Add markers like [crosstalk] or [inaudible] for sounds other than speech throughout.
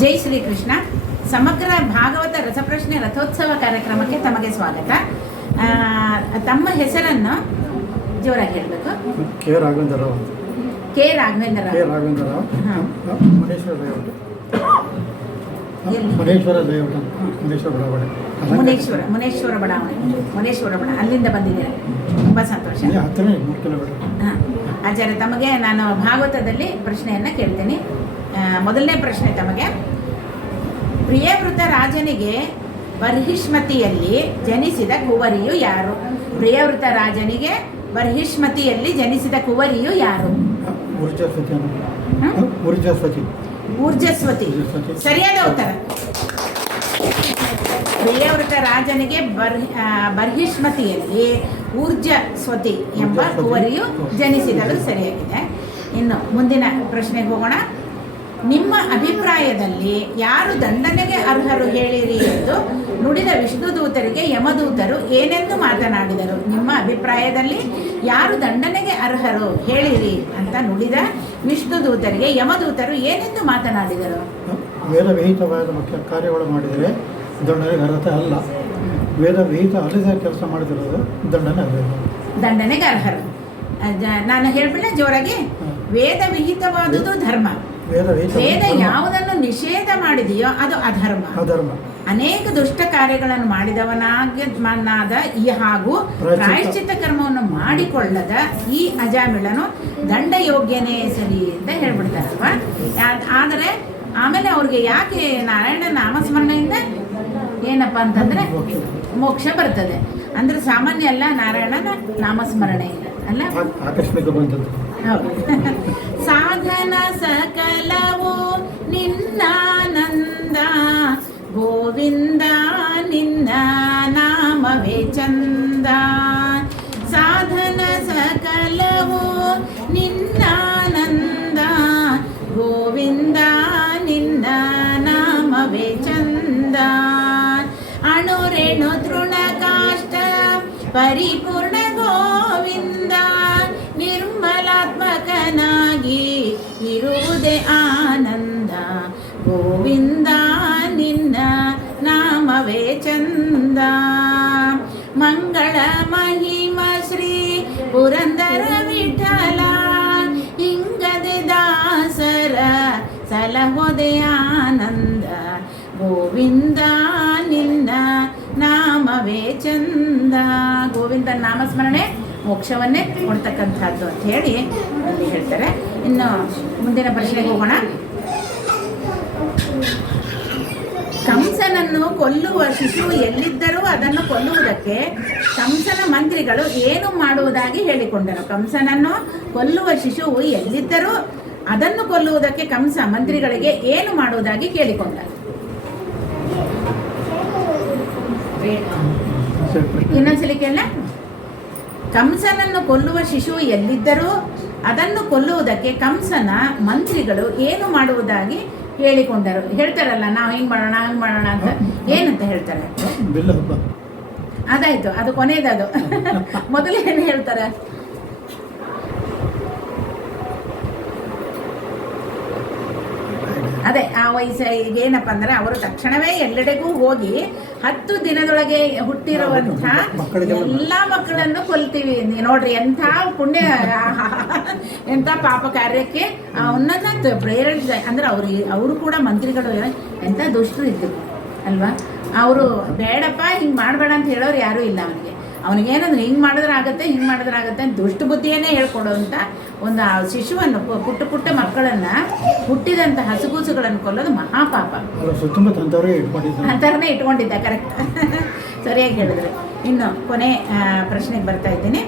ಜೈ ಶ್ರೀಕೃಷ್ಣ. ಸಮಗ್ರ ಭಾಗವತ ರಸಪ್ರಶ್ನೆ ರಥೋತ್ಸವ ಕಾರ್ಯಕ್ರಮಕ್ಕೆ ತಮಗೆ ಸ್ವಾಗತ. ತಮ್ಮ ಹೆಸರನ್ನು ಜೋರಾಗಿ ಹೇಳಬೇಕು. K Raghavendra Rao. K Raghavendra K Raghavendra Rao. Muneshwara Maneshwara layout? Maneshwara layout ಅಂತ. ಮನೇಶ್ವರ ಬಡಾವಣೆ. ಮುನೇಶ್ವರ ಮುನೇಶ್ವರ ಬಡಾವಣೆ. ಮುನೇಶ್ವರ ಬಡ ಅಲ್ಲಿಂದ ಬಂದಿದ್ದೀರಾ ತುಂಬ ಸಂತೋಷ. ಹತ್ತನೇ ಮೂರು ಕಿಲೋಮೀಟರ್ ಹಾಂ. ಆಚಾರ್ಯ ತಮಗೆ ನಾನು ಭಾಗವತದಲ್ಲಿ ಪ್ರಶ್ನೆಯನ್ನು ಕೇಳ್ತೀನಿ. ಮೊದಲನೇ ಪ್ರಶ್ನೆ ತಮಗೆ. ಪ್ರಿಯವೃತ ರಾಜನಿಗೆ ಬರ್ಹಿಷ್ಮತಿಯಲ್ಲಿ ಜನಿಸಿದ ಕುವರಿಯು ಯಾರು? ಪ್ರಿಯವೃತ ರಾಜನಿಗೆ ಬರ್ಹಿಷ್ಮತಿಯಲ್ಲಿ ಜನಿಸಿದ ಕುವರಿಯು ಯಾರು? ಊರ್ಜಸ್ವತಿ. ಸರಿಯಾದ ಉತ್ತರ. ಪ್ರಿಯವೃತ ರಾಜನಿಗೆ ಬರ್ ಬರ್ಹಿಷ್ಮತಿಯಲ್ಲಿ ಊರ್ಜಸ್ವತಿ ಎಂಬ. ಕುವರಿಯು ಜನಿಸಿದಳು ಸರಿಯಾಗಿದೆ. ಇನ್ನು ಮುಂದಿನ ಪ್ರಶ್ನೆಗೆ ಹೋಗೋಣ. ನಿಮ್ಮ ಅಭಿಪ್ರಾಯದಲ್ಲಿ ಯಾರು ದಂಡನೆಗೆ ಅರ್ಹರು ಹೇಳಿರಿ ಎಂದು ನುಡಿದ ವಿಷ್ಣುದೂತರಿಗೆ ಯಮದೂತರು ಏನೆಂದು ಮಾತನಾಡಿದರು? ನಿಮ್ಮ ಅಭಿಪ್ರಾಯದಲ್ಲಿ ಯಾರು ದಂಡನೆಗೆ ಅರ್ಹರು ಹೇಳಿರಿ ಅಂತ ನುಡಿದ ವಿಷ್ಣುದೂತರಿಗೆ ಯಮದೂತರು ಏನೆಂದು ಮಾತನಾಡಿದರು? ವೇದ ವಿಹಿತವಾದ ಮುಖ್ಯ ಕಾರ್ಯಗಳು ಮಾಡಿದರೆ ದಂಡನೆಗೆ ಅರ್ಹತೆ ಅಲ್ಲ. ವೇದ ವಿಹಿತ ಅಲ್ಲದ ಕೆಲಸ ಮಾಡಿದಿರೋದು ದಂಡನೆ ಅರ್ಹರು ದಂಡನೆಗೆ ಅರ್ಹರು. ನಾನು ಹೇಳ್ಬಿಡ ಜೋರಾಗಿ? ವೇದ ವಿಹಿತವಾದುದು ಧರ್ಮ. ವೇದ ಯಾವುದನ್ನು ನಿಷೇಧ ಮಾಡಿದೆಯೋ ಅದು ಅಧರ್ಮ. ಅಧರ್ಮ. ಅನೇಕ ದುಷ್ಟ ಕಾರ್ಯಗಳನ್ನು ಮಾಡಿದವನಾಗ ಮನ್ನಾದ ಈ ಹಾಗೂ ಪ್ರಾಯಶ್ಚಿತ್ತ. ಕರ್ಮವನ್ನು ಮಾಡಿಕೊಳ್ಳದ ಈ ಅಜಾಮಿಳನು ದಂಡ ಯೋಗ್ಯನೇ ಸರಿ ಅಂತ ಹೇಳ್ಬಿಡ್ತಾರಲ್ವಾ ಆದರೆ ಆಮೇಲೆ ಅವ್ರಿಗೆ ಯಾಕೆ ನಾರಾಯಣ ನಾಮಸ್ಮರಣೆಯಿಂದ ಏನಪ್ಪ ಅಂತಂದ್ರೆ ಮೋಕ್ಷ. ಬರ್ತದೆ. ಅಂದ್ರೆ ಸಾಮಾನ್ಯ ಅಲ್ಲ ನಾರಾಯಣನ ನಾಮಸ್ಮರಣೆ ಅಲ್ಲ? ಆಕಸ್ಮಿಕ ಬಂದದ್ದು. ಸಾಧನ ಸಕಲವು ನಿನ್ನಾನಂದ. ಗೋವಿಂದ ನಿನ್ನ ನಾಮವೇ ಚಂದ. ಸಾಧನ ಸಕಲವು ನಿನ್ನಾನಂದ. ಗೋವಿಂದ ನಿನ್ನ ನಾಮವೇ ಚಂದ. ಅಣುರೇಣು ತೃಣಕಾಷ್ಟ ಪರಿಪೂರ್ಣ ಇರುವುದೇ ಆನಂದ. ಗೋವಿಂದ ನಿನ್ನ ನಾಮವೇ ಚಂದ. ಮಂಗಳ ಮಹಿಮ ಶ್ರೀ ಪುರಂದರ ವಿಠಲ. ಹಿಂಗದೆ ದಾಸರ ಸಲಹೋದೆ ಆನಂದ. ಗೋವಿಂದ ನಿನ್ನ ನಾಮವೇ ಚಂದ. ಗೋವಿಂದ ನಾಮಸ್ಮರಣೆ ಮೋಕ್ಷವನ್ನೇ ಕೊಡ್ತಕ್ಕಂಥದ್ದು ಅಂತ ಹೇಳಿ ಅಲ್ಲಿ ಹೇಳ್ತಾರೆ. ಇನ್ನು ಮುಂದಿನ ಪ್ರಶ್ನೆಗೆ ಹೋಗೋಣ. ಕಂಸನನ್ನು ಕೊಲ್ಲುವ ಶಿಶು ಎಲ್ಲಿದ್ದರೂ ಅದನ್ನು ಕೊಲ್ಲುವುದಕ್ಕೆ ಕಂಸನ ಮಂತ್ರಿಗಳು ಏನು ಮಾಡುವುದಾಗಿ ಹೇಳಿಕೊಂಡರು. ಕಂಸನನ್ನು ಕೊಲ್ಲುವ ಶಿಶುವು ಎಲ್ಲಿದ್ದರೂ ಅದನ್ನು ಕೊಲ್ಲುವುದಕ್ಕೆ ಕಂಸ ಮಂತ್ರಿಗಳಿಗೆ ಏನು ಮಾಡುವುದಾಗಿ ಕೇಳಿಕೊಂಡರು. ಇನ್ನೊಂದ್ಸಲಿ ಕೇಳ ಕಂಸನನ್ನು ಕೊಲ್ಲುವ ಶಿಶು ಎಲ್ಲಿದ್ದರೂ ಅದನ್ನು ಕೊಲ್ಲುವುದಕ್ಕೆ ಕಂಸನ ಮಂತ್ರಿಗಳು ಏನು ಮಾಡುವುದಾಗಿ ಹೇಳಿಕೊಂಡರು. ಹೇಳ್ತಾರಲ್ಲ ನಾವು ಹಿಂಗೆ ಮಾಡೋಣ ಹಂಗ್ ಮಾಡೋಣ ಅಂತ. ಏನಂತ ಹೇಳ್ತಾರೆ? ಅದಾಯ್ತು ಅದು ಕೊನೆಯದದು. ಮೊದಲು ಏನು ಹೇಳ್ತಾರೆ? ಅದೇ ಆ ವಯಸ್ಸ ಈಗ ಏನಪ್ಪ ಅಂದ್ರೆ ಅವರು ತಕ್ಷಣವೇ ಎಲ್ಲೆಡೆಗೂ ಹೋಗಿ ಹತ್ತು ದಿನದೊಳಗೆ ಹುಟ್ಟಿರುವಂತಹ ಎಲ್ಲಾ ಮಕ್ಕಳನ್ನು ಕೊಲ್ತೀವಿ. ನೋಡ್ರಿ ಎಂಥ ಪುಣ್ಯ [laughs] ಎಂಥ ಪಾಪ ಕಾರ್ಯಕ್ಕೆ ಅವನನ್ನ ಪ್ರೇರಣ ಅಂದ್ರೆ ಅವ್ರು ಅವರು ಕೂಡ ಮಂತ್ರಿಗಳು ಎಂಥ ದುಷ್ಟರು ಇದ್ದರು ಅಲ್ವಾ? ಅವರು ಬೇಡಪ್ಪ ಹಿಂಗೆ ಮಾಡಬೇಡ ಅಂತ ಹೇಳೋರು ಯಾರೂ ಇಲ್ಲ ಅವನಿಗೆ ಅವನಿಗೇನಂದ್ರೆ ಹಿಂಗೆ ಮಾಡಿದ್ರೆ ಆಗುತ್ತೆ ಹಿಂಗೆ ಮಾಡಿದ್ರೆ ಆಗುತ್ತೆ ಅಂತ ದುಷ್ಟ ಬುದ್ಧಿಯನ್ನೇ ಹೇಳ್ಕೊಡುವಂಥ ಒಂದು ಆ ಶಿಶುವನ್ನು ಪುಟ್ಟ ಪುಟ್ಟ ಮಕ್ಕಳನ್ನು ಹುಟ್ಟಿದಂಥ ಹಸುಗೂಸುಗಳನ್ನು ಕೊಲ್ಲೋದು ಮಹಾಪಾಪ. ಅಂಥವ್ರನ್ನೇ ಇಟ್ಕೊಂಡಿದ್ದ ಕರೆಕ್ಟ್ [laughs] ಸರಿಯಾಗಿ ಹೇಳಿದ್ರೆ. ಇನ್ನು ಕೊನೆ ಪ್ರಶ್ನೆಗೆ ಬರ್ತಾ ಇದ್ದೀನಿ.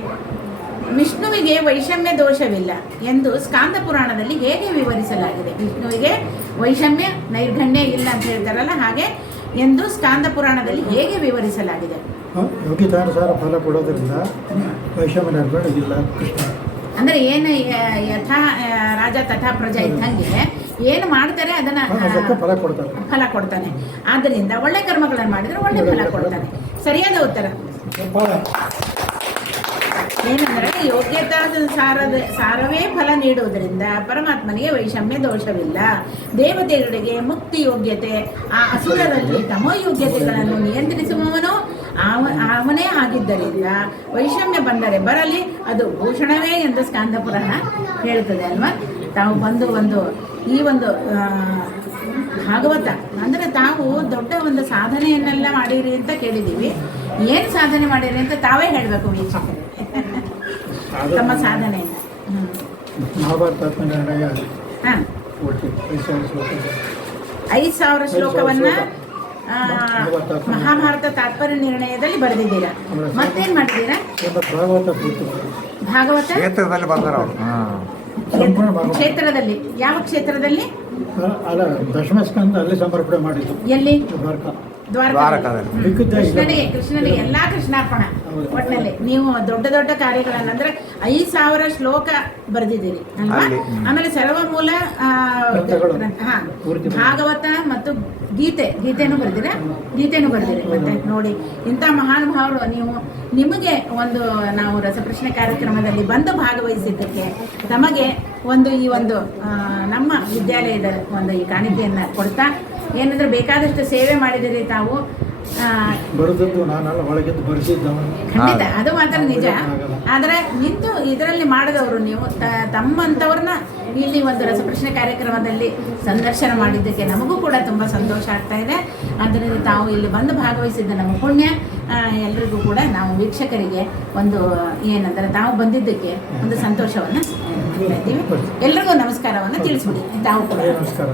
ವಿಷ್ಣುವಿಗೆ ವೈಷಮ್ಯ ದೋಷವಿಲ್ಲ ಎಂದು ಸ್ಕಾಂದ ಪುರಾಣದಲ್ಲಿ ಹೇಗೆ ವಿವರಿಸಲಾಗಿದೆ? ವಿಷ್ಣುವಿಗೆ ವೈಷಮ್ಯ ನೈರ್ಘಣ್ಯ ಇಲ್ಲ ಅಂತ ಹೇಳ್ತಾರಲ್ಲ ಹಾಗೆ ಎಂದು ಸ್ಕಾಂದ ಪುರಾಣದಲ್ಲಿ ಹೇಗೆ ವಿವರಿಸಲಾಗಿದೆ? ಹ? ಯೋಗ್ಯತಾನುಸಾರ ಫಲ ಕೊಡೋದ್ರಿಂದ ವೈಷಮ್ಯ ಇಲ್ಲ. ಕೃಷ್ಣ. ಅಂದ್ರೆ ಏನು ಯಥ ರಾಜ ತಥಾ ಪ್ರಜಾ ಇದ್ದಂಗೆ ಏನು ಮಾಡ್ತಾರೆ ಅದನ್ನ ಫಲ ಕೊಡ್ತಾರೆ. ಫಲ ಕೊಡ್ತಾನೆ. ಆದ್ದರಿಂದ ಒಳ್ಳೆ ಕರ್ಮಗಳನ್ನು ಮಾಡಿದ್ರೆ ಒಳ್ಳೆ ಫಲ ಕೊಡ್ತಾನೆ. ಸರಿಯಾದ ಉತ್ತರ? ಏನಂದ್ರೆ ಯೋಗ್ಯತಾ ಸಾರದ ಸಾರವೇ ಫಲ ನೀಡುವುದರಿಂದ ಪರಮಾತ್ಮನಿಗೆ ವೈಷಮ್ಯ ದೋಷವಿಲ್ಲ. ದೇವತೆಗಳಿಗೆ ಮುಕ್ತಿ ಯೋಗ್ಯತೆ ಆ ಅಸುರರಲ್ಲಿ ತಮೋ ಯೋಗ್ಯತೆಗಳನ್ನು ನಿಯಂತ್ರಿಸುವವನು ಅವನೇ ಆಗಿದ್ದರಿಂದ ವೈಷಮ್ಯ ಬಂದರೆ ಬರಲಿ ಅದು ಭೂಷಣವೇ ಎಂದು ಸ್ಕಾಂದ ಪುರಾಣ ಹೇಳ್ತದೆ ಅಲ್ವಾ? ತಾವು ಬಂದು ಒಂದು ಈ ಒಂದು ಭಾಗವತ ಅಂದರೆ ತಾವು ದೊಡ್ಡ ಒಂದು ಸಾಧನೆಯನ್ನೆಲ್ಲ ಮಾಡಿರಿ ಅಂತ ಕೇಳಿದ್ದೀವಿ. ಏನು ಸಾಧನೆ ಮಾಡಿರಿ ಅಂತ ತಾವೇ ಹೇಳಬೇಕು ವೀಕ್ಷಕರಿಗೆ ತಮ್ಮ ಸಾಧನೆಯನ್ನು ಹಾಂ. ಐದು ಸಾವಿರ ಶ್ಲೋಕವನ್ನ ಮಹಾಭಾರತ. ತಾತ್ಪರ್ಯ ನಿರ್ಣಯದಲ್ಲಿ ಬರೆದಿದ್ದೀರಾ. ಮತ್ತೇನ್ ಮಾಡ್ತೀರಾ ಶ್ರೀಮದ್ ಭಾಗವತ ಕ್ಷೇತ್ರದಲ್ಲಿ ಅವ್ರು. ಕ್ಷೇತ್ರದಲ್ಲಿ. ಯಾವ ಕ್ಷೇತ್ರದಲ್ಲಿ? ಅಲ್ಲ, ದಶಮಸ್ಕಂದ ದಶಮ ಅಲ್ಲಿ ಸಮರ್ಪಣೆ ಮಾಡಿದ್ದು ಎಲ್ಲಿ? ದ್ವಾರಕದಲ್ಲಿ. ಕೃಷ್ಣನಿಗೆ ಕೃಷ್ಣನಿಗೆ ಎಲ್ಲಾ ಕೃಷ್ಣಾರ್ಪಣ. ಒಟ್ಟಿನಲ್ಲಿ ನೀವು ದೊಡ್ಡ ದೊಡ್ಡ ಕಾರ್ಯಗಳನ್ನ ಅಂದ್ರೆ ಐದ್ ಸಾವಿರ ಶ್ಲೋಕ ಬರೆದಿದ್ದೀರಿ ಅಲ್ವಾ ಆಮೇಲೆ ಸರ್ವ ಮೂಲ. ಭಾಗವತ ಮತ್ತು ಗೀತೆ ಗೀತೆನೂ ಬರ್ದಿರ ಗೀತೆನೂ ಬರ್ದಿರಿ ಮತ್ತೆ ನೋಡಿ ಇಂಥ ಮಹಾನುಭಾವರು ನೀವು ನಿಮಗೆ ಒಂದು ನಾವು ರಸಪ್ರಶ್ನೆ ಕಾರ್ಯಕ್ರಮದಲ್ಲಿ ಬಂದು ಭಾಗವಹಿಸಿದ್ದಕ್ಕೆ ತಮಗೆ ಒಂದು ಈ ಒಂದು ಆ, ನಮ್ಮ ವಿದ್ಯಾಲಯದ ಒಂದು ಈ ಕಾಣಿಕೆಯನ್ನ ಕೊಡ್ತಾ ಏನಂದ್ರೆ ಬೇಕಾದಷ್ಟು ಸೇವೆ ಮಾಡಿದಿರಿ ತಾವು ಬರೆದದ್ದು ನಾನಲ್ಲ ಒಳಗಿದ್ದು ಬರೆಸಿದ್ದವನು ಖಂಡಿತ ಅದು ಮಾತ್ರ ನಿಜ. ಆದರೆ ನಿಂತು ಇದರಲ್ಲಿ ಮಾಡಿದವರು ನೀವು ತಮ್ಮಂಥವ್ರನ್ನ ಇಲ್ಲಿ ಒಂದು ರಸಪ್ರಶ್ನೆ ಕಾರ್ಯಕ್ರಮದಲ್ಲಿ ಸಂದರ್ಶನ ಮಾಡಿದ್ದಕ್ಕೆ ನಮಗೂ ಕೂಡ ತುಂಬ ಸಂತೋಷ ಆಗ್ತಾ ಇದೆ. ಆದ್ದರಿಂದ ತಾವು ಇಲ್ಲಿ ಬಂದು ಭಾಗವಹಿಸಿದ್ದ ನಮ್ಮ ಪುಣ್ಯ ಎಲ್ರಿಗೂ ಕೂಡ ನಾವು ವೀಕ್ಷಕರಿಗೆ ಒಂದು ಏನಂದ್ರೆ ತಾವು ಬಂದಿದ್ದಕ್ಕೆ ಒಂದು ಸಂತೋಷವನ್ನು ಇದ್ದೀವಿ. ಎಲ್ರಿಗೂ ನಮಸ್ಕಾರವನ್ನು ತಿಳಿಸ್ಬಿಡಿ. ತಾವು ಕೂಡ. ನಮಸ್ಕಾರ.